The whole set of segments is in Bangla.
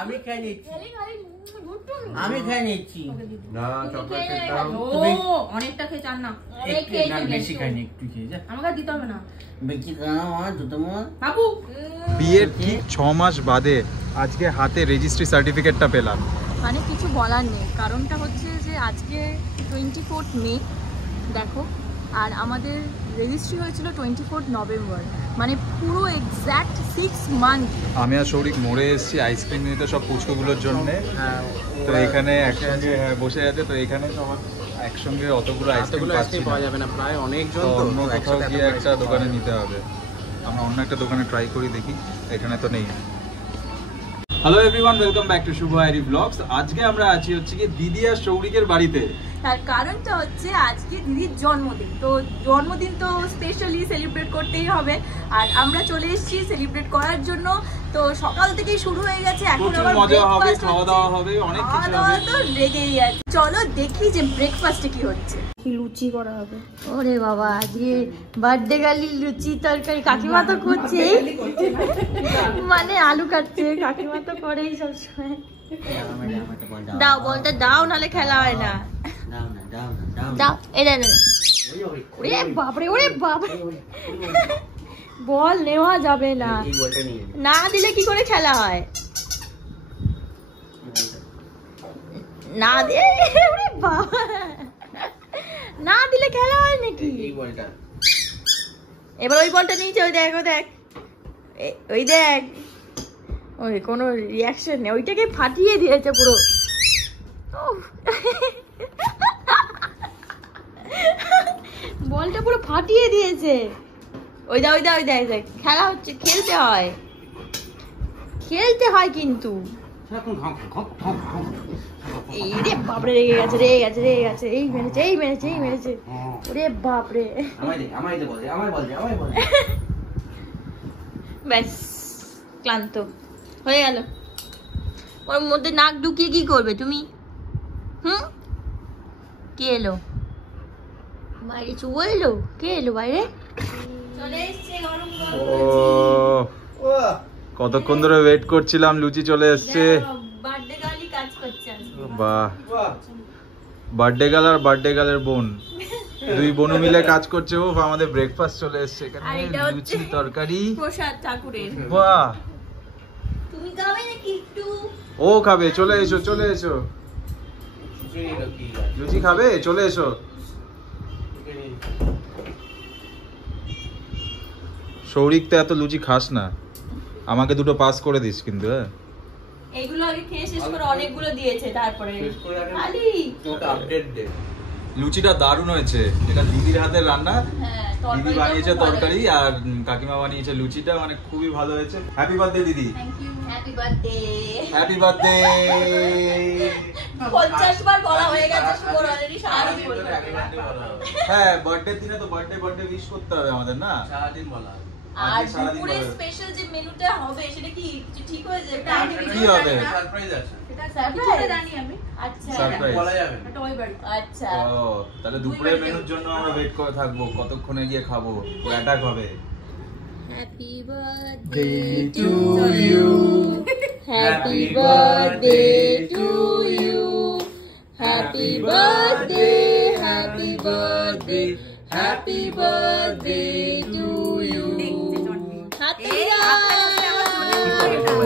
আমি খাই নিচ্ছি, আমি খাই নিচ্ছি। না চকলেট দাও। ও অনেকটা খেয়ে চান না, বেশি খাই নি, একটু খেয়ে যা। আমাকে দিতে হবে না বেশি খাও আমার দুটো মন। বাবু। বিয়ের ঠিক 6 মাস বাদে আজকে হাতে রেজিস্ট্রি সার্টিফিকেটটা পেলাম। মানে কিছু বলার নেই, কারণটা হচ্ছে যে আজকে 24 মে দেখো, আর আমাদের রেজিস্ট্রি হয়েছিল 24 নভেম্বর, মানে পুরো এক্স্যাক্ট 6 মান্থ। আমি আর সৌরিক মোড়ে এসেছি আইসক্রিম নিতে সব পুচকুগুলোর জন্য। তো এখানে একসঙ্গে বসে আছে, তো এখানে সবার একসঙ্গে অতগুলো আইসক্রিম পাওয়া যাবে না, প্রায় অনেকজন, তো অন্য কোথাও গিয়ে একটা দোকানে নিতে হবে। আমরা অন্য একটা দোকানে ট্রাই করি দেখি, এখানে তো নেই। Hello everyone, welcome back to Shubho আইরি ব্লগস। আজকে আমরা আছি হচ্ছে কি দিদি আর সৌরিকের বাড়িতে। তার কারণটা হচ্ছে আজকে দিদির জন্মদিন, তো জন্মদিন তো স্পেশালি সেলিব্রেট করতেই হবে, আর আমরা চলে এসেছি সেলিব্রেট করার জন্য। তো সকাল থেকেই শুরু হয়ে গেছে, এখন আবার মজা হবে, খাওয়া দাওয়া হবে, অনেক কিছু হবে, তো লেগেই আছে। চলো দেখি যে ব্রেকফাস্টে কি হচ্ছে। লুচি করা হবে। ওরে বাবা, আজকে বার্থডে গালি লুচি তরকারি। কাকিমা তো করছে, মানে আলু কাটছে, কাকিমা তো করেই সবসময়। দাও বলটা দাও, নালে খেলা হয় না। দাও এই দেন। ওরে বাপরে, ওরে বাপরে, বল নেওয়া যাবে না, না দিলে কি করে খেলা হয়? না দিয়ে, ওরে বাবা, না দিলে খেলা হয় নাকি? এবার ওই বলটা নিয়েছে, ওই দেখ, ওই দেখ, ওই দেখ, ওই কোনো রিয়াকশন নেই, ওইটাকে ফাটিয়ে দিয়েছে পুরো। বলটা পুরো ফাটিয়ে দিয়েছে। ওই দা, ওই দা, ওই দেখ, দেখ খেলা হচ্ছে, খেলতে হয়, খেলতে হয় কিন্তু। এই রে বাপরে, রেগে গেছে, রেগে গেছে, রেগে গেছে, এই মেরেছে, এই মেরেছে, এই মেরেছে, ওরে বাপরে। ব্যাস ক্লান্ত হয়ে গেল। ওর মধ্যে নাক ঢুকিয়ে কি করবে তুমি? কে এলো বাইরে? চুবো এলো? কে এলো বাইরে? চলে এসছে গরম গরম। কতক্ষণ ধরে ওয়েট করছিলাম, লুচি চলে এসছে। বার্থডে গার্লই কাজ করছে। বাহ, বার্থডে গার্ল আর বার্থডে গার্লের বোন, দুই বোন মিলে কাজ করছে। ও আমাদের ব্রেকফাস্ট চলে এসছে, এখানে লুচি তরকারি। প্রসাদ ঠাকুরের। বাহ, তুমি খাবে নাকি একটু? ও খাবে, চলে এসো, চলে এসো। লুচি খাবে, চলে এসো। সৌরিক তো এত লুচি খাস না, আমাকে দুটো পাস করে দিস কিন্তু। হ্যাঁ, এগুলো আগে খেয়ে শেষ করে অনেকগুলো দিয়েছে, তারপরে আলি আপডেট দে। লুচিটা দারুণ হয়েছে, এটা দিদির হাতের রান্না। দিদি বানিয়েছে তরকারি আর কাকিমা বানিয়েছে লুচিটা, মানে খুবই ভালো হয়েছে। হ্যাপি বার্থডে দিদি। Thank you. Happy birthday. Happy birthday. 50 বার বলা হয়ে গেছে, শুভর অলরেডি সারাদিন বলতে। হ্যাঁ, বার্থডে দিনে তো বার্থডে উইশ করতে হবে আমাদের, না? সারাদিন বলা। আর দুপুরে স্পেশাল যে মেনুটা হবে সেটা কি কিছু ঠিক হয়ে যাবে? কি হবে? সারপ্রাইজ আছে। এটা সারপ্রাইজ জানি আমি। আচ্ছা, সারপ্রাইজ বলা যাবে না, এটা ওই বাড়ি। আচ্ছা, ও তাহলে দুপুরের মেনুর জন্য আমরা ওয়েট করে থাকবো, কতক্ষণে গিয়ে খাবো, অ্যাটাক হবে। Happy birthday to you, happy birthday to you, happy birthday, happy birthday, happy birthday to you.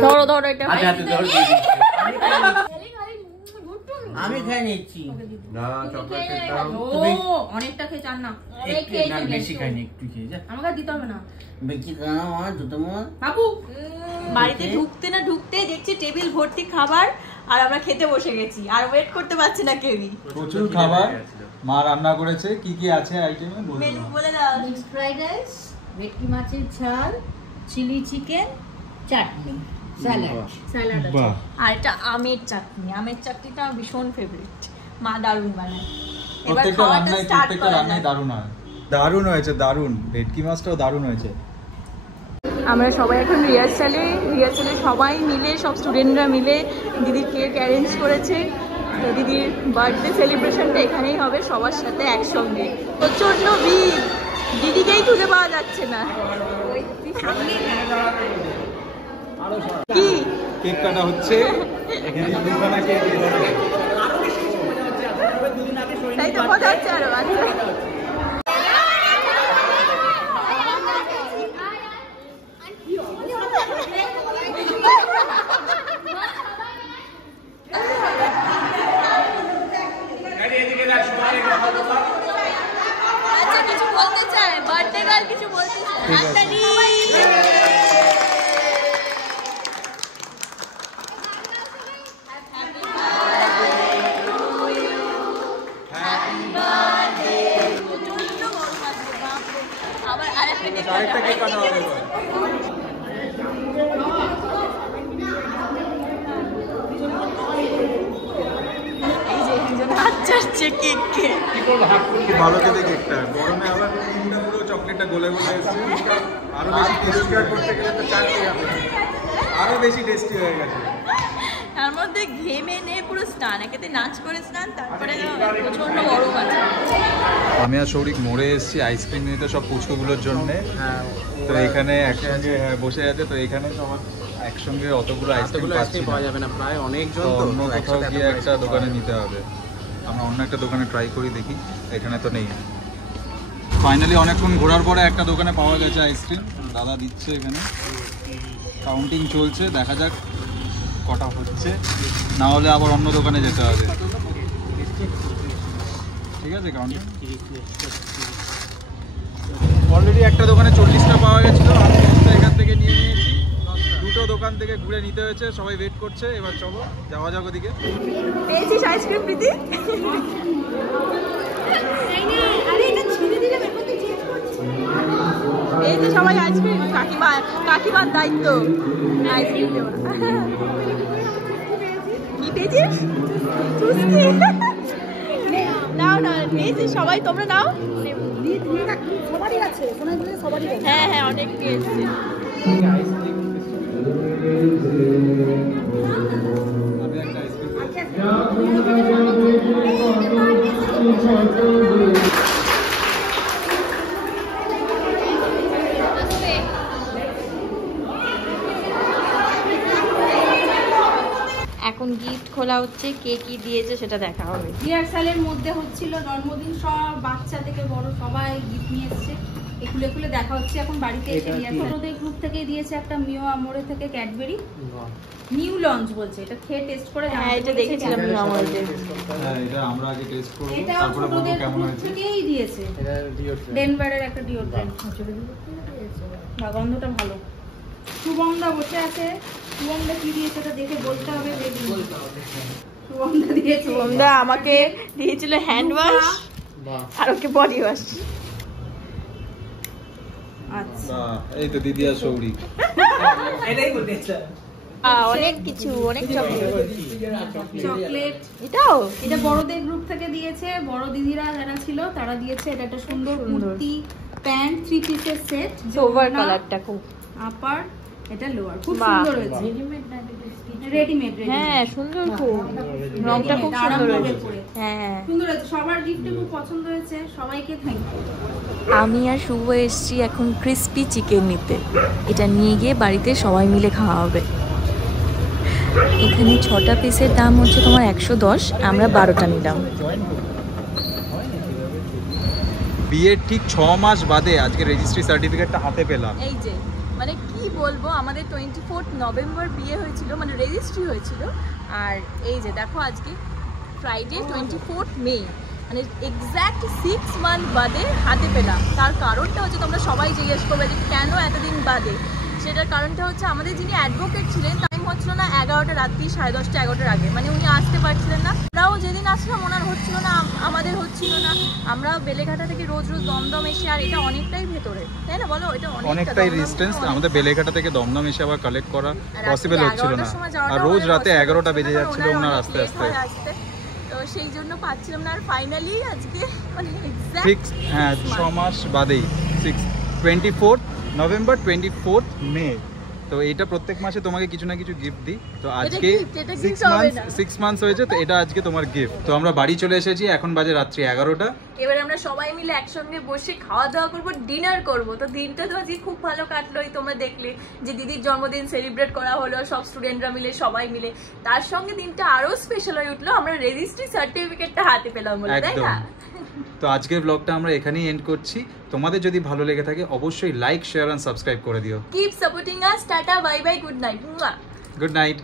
ধরো ধরো, এটা আমি খাই নিচ্ছি। না চকলেট দাও। ও অনেকটা খেয়ে চান না, বেশি খাই নি, একটু খেয়ে যা। আমাকে দিতে হবে না। বেশি খাও আমার দুটো মন। বাবু বাড়িতে ঢুকতে না ঢুকতে দেখছি টেবিল ভর্তি খাবার, আর আমরা খেতে বসে গেছি, আর ওয়েট করতে পারছি না কেউই। প্রচুর খাবার মা রান্না করেছে। কি কি আছে আইটেমে মেনু বলে দাও। মিক্সড ফ্রাইড রাইস, ভেটকি মাছের ঝাল, চিলি চিকেন, চাটনি, স্যালাড। স্যালাড আছে। বাহ, আর এটা আমের চাটনি, আমের চাটনিটা আমার ভীষণ ফেভারিট, মা দারুণ বানায়। এবার প্রত্যেকটা খাওয়াটা রান্নাই স্টার্ট প্রত্যেকটা করা রান্নাই যাক। দারুণ হয়। দারুণ হয়েছে, দারুণ। ভেটকি মাছটাও দারুণ হয়েছে। আমরা সবাই এখন রিহার্সালে সবাই মিলে, সব স্টুডেন্টরা মিলে দিদির কেক অ্যারেঞ্জ করেছে। তো দিদির বার্থডে সেলিব্রেশনটা এখানেই হবে সবার সাথে একসঙ্গে। প্রচন্ড ভিড়, দিদিকেই খুঁজে পাওয়া যাচ্ছে না। ওই কি কেক কাটা হচ্ছে এখানে দুখানা কেক তাই তো মজা হচ্ছে আরো। আচ্ছা আচ্ছা কিছু বলতে চাই, বার্থডে গার্ল কিছু বলতে চাই। আবার আরেকটা কেক কাটা হবে। ভালো খেতে কেকটা, গরমে আবার পুরো চকলেটটা গলে গলে এসছে, আরো বেশি টেস্টি করতে গেলে তো চাটতে হবে, আরো বেশি টেস্টি হয়ে গেছে। তার মধ্যে ঘেমে নে পুরো স্নান, একেতে নাচ করে স্নান, তারপরে প্রচন্ড গরম আছে। আমি আর সৌরিক মোড়ে এসেছি আইসক্রিম নিতে সব পুচকুগুলোর জন্য। তো এখানে একসঙ্গে বসে আছে, তো এখানে সবার একসঙ্গে অতগুলো আইসক্রিম পাওয়া যাবে না, প্রায় অনেকজন, তো অন্য কোথাও গিয়ে একটা দোকানে নিতে হবে। আমরা অন্য একটা দোকানে ট্রাই করি দেখি, এখানে তো নেই। ফাইনালি অনেকক্ষণ ঘোরার পরে একটা দোকানে পাওয়া গেছে আইসক্রিম, দাদা দিচ্ছে, এখানে কাউন্টিং চলছে, দেখা যাক কটা হচ্ছে, না হলে আবার অন্য দোকানে যেতে হবে। ঠিক আছে, কাউন্টিং অলরেডি একটা দোকানে 40টা পাওয়া গেছিলো, আমি এখান থেকে নিয়ে নিয়েছি, দুটো দোকান থেকে ঘুরে নিতে হয়েছে, সবাই ওয়েট করছে। এবার চলো যাওয়া যাক ওদিকে। পেয়েছিস আইসক্রিম প্রীতি? এই যে সবাই আইসক্রিম, কাকিমার দায়িত্ব আইসক্রিম দেওয়া। কি পেয়েছিস? নাও না, পেয়েছিস সবাই, তোমরা নাও। হ্যাঁ হ্যাঁ, অনেক পেয়েছি। এখন গিফট খোলা হচ্ছে, কে কি দিয়েছে সেটা দেখা হবে। রিহার্সালের মধ্যে হচ্ছিল জন্মদিন, সব বাচ্চা থেকে বড় সবাই গিফট নিয়ে এসছে, খুলে খুলে দেখা হচ্ছে এখন বাড়িতে এসে। ছোটদের গ্রুপ থেকে দিয়েছে একটা মিও আমোরে থেকে ক্যাডবেরি, নিউ লঞ্চ বলছে, এটা খেয়ে টেস্ট করে জানতে। হ্যাঁ, এটা দেখেছিলাম মিও আমোরে। হ্যাঁ, এটা আমরা আগে টেস্ট করব, এটা তারপরে বলবো কেমন গ্রুপ হয়েছে। থেকেই দিয়েছে, এটা ডেনভারের একটা ডিওড্রেন্ট, গন্ধটা ভালো। শুভমদা বসে আছে, শুভমদা কি দিয়েছে এটা দেখে বলতে হবে। শুভমদা দিয়েছে, শুভমদা আমাকে দিয়েছিল হ্যান্ড ওয়াশ আর ওকে বডি ওয়াশ। আচ্ছা, এই তো দিদি আর সৌরিক, এটাই বলতেছে। অনেক কিছু, অনেক চকলেট। এটাও এটা বড়দের গ্রুপ থেকে দিয়েছে, বড় দিদিরা যারা ছিল তারা দিয়েছে। এটা একটা সুন্দর কুর্তি প্যান্ট 3 পিসের সেট, ওভার কালারটা খুব আপার, এটা লোয়ার, খুব সুন্দর হয়েছে। রেডিমেড, হ্যাঁ সুন্দর, খুব রংটা খুব সুন্দর হয়েছে। হ্যাঁ সুন্দর হয়েছে, সবার গিফটে খুব পছন্দ হয়েছে, সবাইকে থ্যাংক ইউ। আমি আর শুভ এসেছি এখন ক্রিস্পি চিকেন নিতে, এটা নিয়ে গিয়ে বাড়িতে সবাই মিলে খাওয়া হবে। এখানে 6টা পিসের দাম হচ্ছে তোমার 110, আমরা 12টা নিলাম। বিয়ের ঠিক 6 মাস বাদে আজকে রেজিস্ট্রি সার্টিফিকেটটা হাতে পেলাম। এই যে মানে কি বলবো, আমাদের 24 নভেম্বর বিয়ে হয়েছিল, মানে রেজিস্ট্রি হয়েছিল, আর এই যে দেখো আজকে ফ্রাইডে 24 মে, মানে এক্স্যাক্ট 6 মান্থ বাদে হাতে পেলাম। তার কারণটা হচ্ছে, তোমরা সবাই জিজ্ঞেস করবে যে কেন এতদিন বাদে, সেটার কারণটা হচ্ছে আমাদের যিনি অ্যাডভোকেট ছিলেন টাইম হচ্ছিল না 11টা রাত্রি 10:30 11টার আগে, মানে উনি আসতে পারছিলেন না। আমরাও যেদিন আসলাম ওনার হচ্ছিল না, আমাদের হচ্ছিল না। আমরা বেলেঘাটা থেকে রোজ রোজ দমদম এসে, আর এটা অনেকটাই ভেতরে, তাই না বলো, এটা অনেকটাই ডিস্টেন্স, আমাদের বেলেঘাটা থেকে দমদম এসে আবার কালেক্ট করা পসিবল হচ্ছিল না, আর রোজ রাতে 11টা বেজে যাচ্ছিল ওনার আসতে আসতে, তো সেই জন্য পাচ্ছিলাম না। আর ফাইনালি আজকে মানে ঠিক, হ্যাঁ 6 মাস বাদেই 24 নভেম্বর 24 মে তো এইটা প্রত্যেক মাসে তোমাকে কিছু না কিছু গিফট দিই। তো আজকে এটা gift হবে না। 6 মান্থস হয়েছে, তো এটা আজকে তোমার গিফট। তো আমরা বাড়ি চলে এসেছি, এখন বাজে রাত্রি 11টা। এবারে আমরা সবাই মিলে একসঙ্গে বসে খাওয়া দাওয়া করবো, ডিনার করবো। তো দিনটা তো আজকে খুব ভালো কাটলো। তোমরা দেখলে যে দিদির জন্মদিন সেলিব্রেট করা হলো সব স্টুডেন্টরা মিলে, সবাই মিলে। তার সঙ্গে দিনটা আরো স্পেশাল হয়ে উঠলো, আমরা রেজিস্ট্রি সার্টিফিকেটটা হাতে পেলাম বলে, তাই না? তো আজকের ব্লগটা আমরা এখানেই এন্ড করছি। তোমাদের যদি ভালো লেগে থাকে অবশ্যই লাইক, শেয়ার এন্ড সাবস্ক্রাইব করে দিও। কিপ সাপোর্টিং আস। Tata, bye bye, good night. Good night.